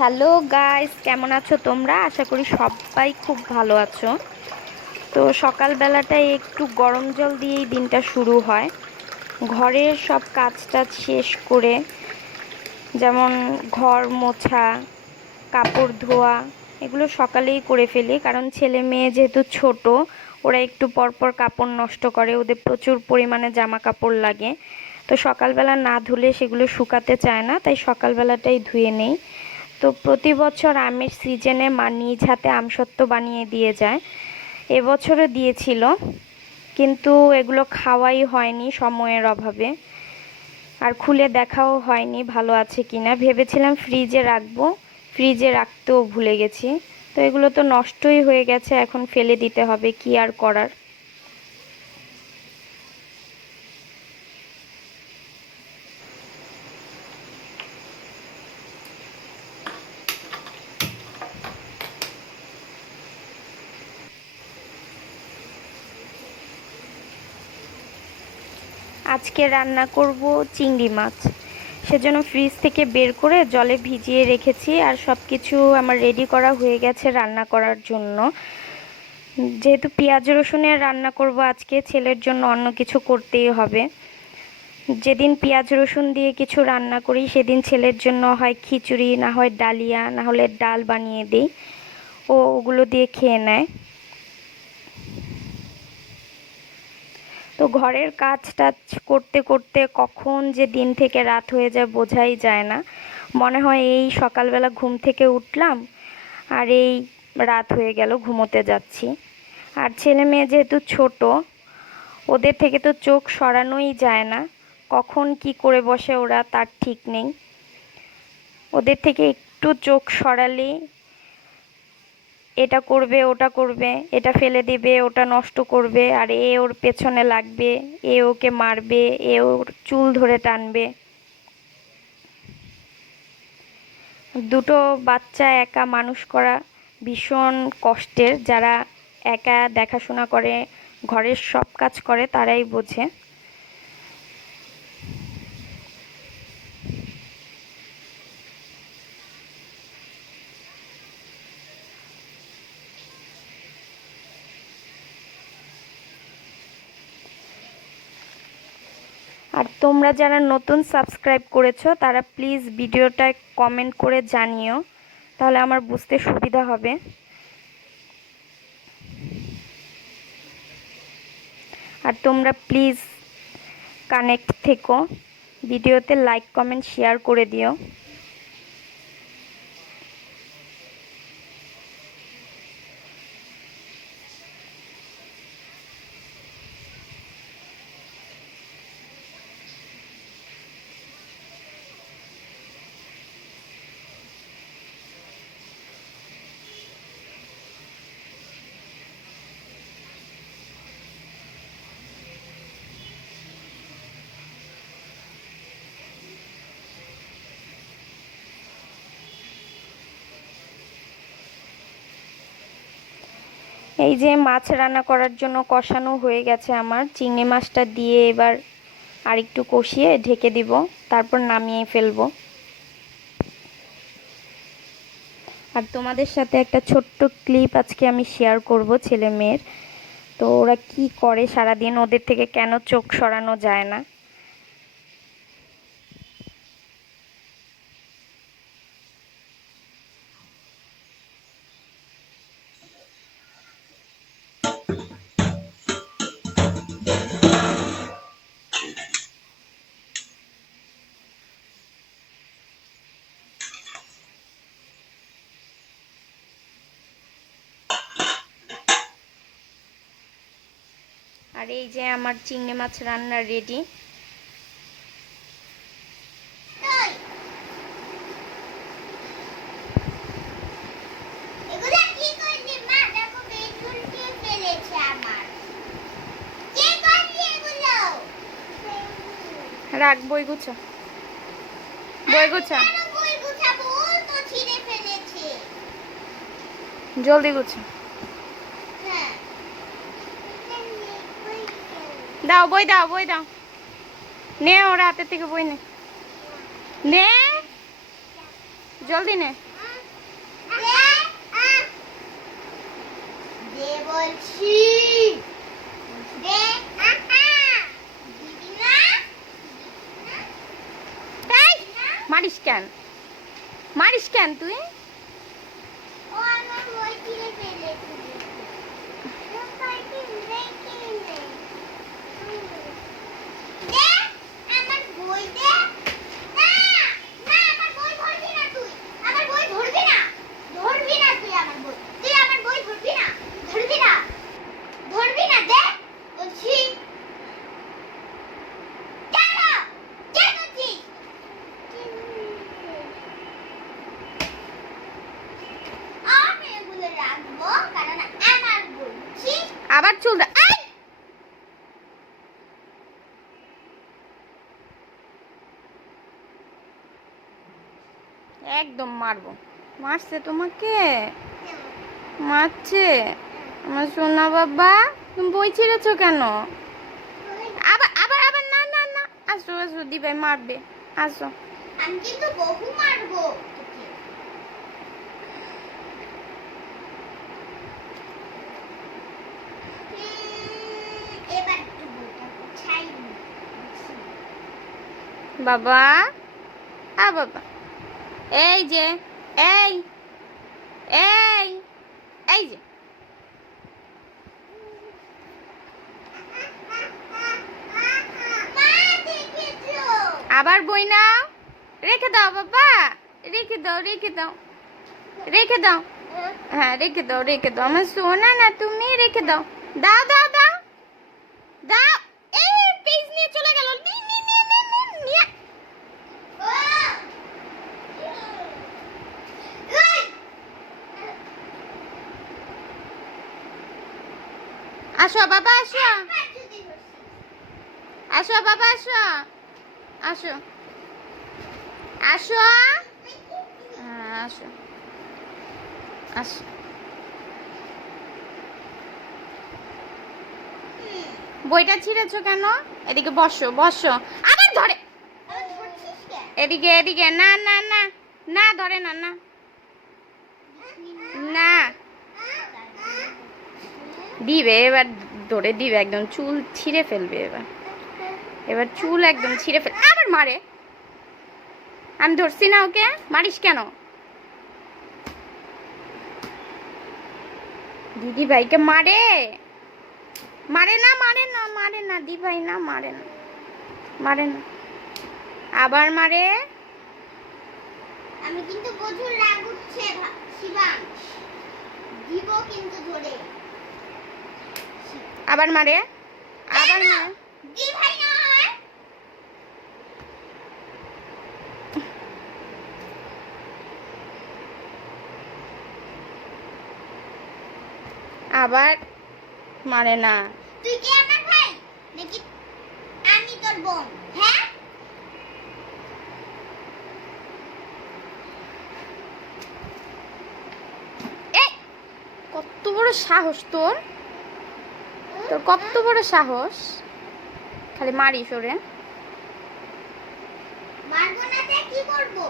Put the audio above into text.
Hello guys, কেমন আছো তোমরা? আশা করি সবাই খুব ভালো আছো। তো সকালবেলাটায় একটু গরম জল দিয়েই দিনটা শুরু হয়। ঘরের সব কাজ টাজ শেষ করে, যেমন ঘর মোছা, কাপড় ধোয়া, এগুলো সকালেই করে ফেলি, কারণ ছেলে মেয়ে যেহেতু ছোট, ওরা একটু পরপর কাপড় নষ্ট করে, ওদের প্রচুর পরিমাণে জামা কাপড় লাগে। তো সকালবেলা না ধুলে সেগুলো শুকাতে চায় না, তাই সকালবেলাটাই ধুয়ে নেই। তো প্রতি বছর আমের সিজনে মা নিজ হাতে আমসত্ত্ব বানিয়ে দিয়ে যায়। এবছরও দিয়েছিল, কিন্তু এগুলো খাওয়াই হয়নি সময়ের অভাবে, আর খুলে দেখাও হয়নি ভালো আছে কিনা। ভেবেছিলাম ফ্রিজে রাখবো, ফ্রিজে রাখতেও ভুলে গেছি। তো এগুলো তো নষ্টই হয়ে গেছে, এখন ফেলে দিতে হবে, কি আর করার। আজকে রান্না করব চিংড়ি মাছ, সেজন্য ফ্রিজ থেকে বের করে জলে ভিজিয়ে রেখেছি, আর সব কিছু আমার রেডি করা হয়ে গেছে রান্না করার জন্য। যেহেতু পেঁয়াজ রসুনের রান্না করব আজকে, ছেলের জন্য অন্য কিছু করতেই হবে। যেদিন পেঁয়াজ রসুন দিয়ে কিছু রান্না করি সেদিন ছেলের জন্য হয় খিচুড়ি, না হয় ডালিয়া, না হলে ডাল বানিয়ে দিই, ও ওগুলো দিয়ে খেয়ে নেয়। তো ঘরের কাজ টাজ করতে করতে কখন যে দিন থেকে রাত হয়ে যায় বোঝাই যায় না। মনে হয় এই সকালবেলা ঘুম থেকে উঠলাম আর এই রাত হয়ে গেল, ঘুমোতে যাচ্ছি। আর ছেলে মেয়ে যেহেতু ছোট, ওদের থেকে তো চোখ সরানোই যায় না, কখন কি করে বসে ওরা তার ঠিক নেই। ওদের থেকে একটু চোখ সরালেই এটা করবে, ওটা করবে, এটা ফেলে দিবে, ওটা নষ্ট করবে, আর এ ওর পেছনে লাগবে, এ ওকে মারবে, এ ওর চুল ধরে টানবে। দুটো বাচ্চা একা মানুষ করা ভীষণ কষ্টের। যারা একা দেখাশোনা করে, ঘরের সব কাজ করে, তারাই বোঝে। আর তোমরা যারা নতুন সাবস্ক্রাইব করেছো তারা প্লিজ ভিডিওটায় কমেন্ট করে জানিও, তাহলে আমার বুঝতে সুবিধা হবে। আর তোমরা প্লিজ কানেক্ট থেকো, ভিডিওতে লাইক কমেন্ট শেয়ার করে দিও। এই যে মাছ রান্না করার জন্য কষানো হয়ে গেছে আমার, চিংড়ি মাছটা দিয়ে এবার আরেকটু কষিয়ে ঢেকে দিব, তারপর নামিয়ে ফেলবো। আর তোমাদের সাথে একটা ছোট্ট ক্লিপ আজকে আমি শেয়ার করব ছেলে মেয়ের। তো ওরা কি করে সারাদিন, ওদের থেকে কেন চোখ সরানো যায় না। আর এই যে আমার চিংড়ি মাছ রান্না রেডি। রাখ, বই গুছা, বই গুছা, জলদি গুছা। দাও বই, দাও বই, দাও, নে ওর হাতের থেকে বই নে, নে জলদি নে। দে বলছি, দে। দিবি না? মারিস কেন, মারিস কেন তুই? ও আমার বই ছিঁড়ে ফেলেছে। দে, আমার বই দে। না, না, আমার বই ধরবি না তুই। আমার বই ধরবি না। ধরবি না তুই আমার বই। তুই আমার বই ধরবি না। ধরবি না। ধরবি না, দে বলছি। কেন? কেন বলছিস? আমি এগুলো রাখবো কারণ আমার বলছি। আবার চুল একদম মারবো। মারছে তোমাকে, মারছে আমার সোনা বাবা। তুমি বই ছিঁড়েছো কেন? আবার আবার আবার না না না, আসো আসো দিবাই মারবে, আসো। আমি কিন্তু বহু মারবো তোকে। এবার একটু বইটা গুছাই নি। বাবা, বাবা, এই যে, এই এই এই যে, মা দেখেছো? আবার বই নাও। রেখে দাও বাবা, রেখে দাও, রেখে দাও, রেখে দাও। হ্যাঁ রেখে দাও, রেখে দাও আমার সোনা না, তুমি রেখে দাও। দাও দাও দাও দাও। এই পেজ নিয়ে চলে গেল। নিয়ে ও! এই! আসো বাবা, আসো একবার যদি ধরছিস। আসো বাবা, আসো আসো আসো। হ্যাঁ আসো আসো। বইটা ছিঁড়েছো কেন? এদিকে বসো বসো। আবার ধরে, আবার ধরছিস কেন? এদিকে এদিকে। না না না না, ধরে না, না না। দিবে এবার, ধরে দিবে একদম, চুল ছিঁড়ে ফেলবে এবার। এবার চুল একদম ছিঁড়ে ফেল। আবার মারে। আমি ধরছি না ওকে, মারিস কেন? দিদি ভাইকে মারে, মারে না, মারে না, মারে না, দি ভাই না, মারে না, মারে না, আবার মারে। আমি কিন্তু প্রচুর রাগ উঠছে শিবাংশ। দিব কিন্তু ধরে। আবার মারে, আবার মারে। দি ভাই না হয়। আবার মারে না। তুই কি আমার ভাই নাকি আমি তোর বোন? হ্যাঁ, এই কত বড় সাহস তোর, তোর কত বড় সাহস, খালি মারিস ওরে। মারবো না, কি করবো?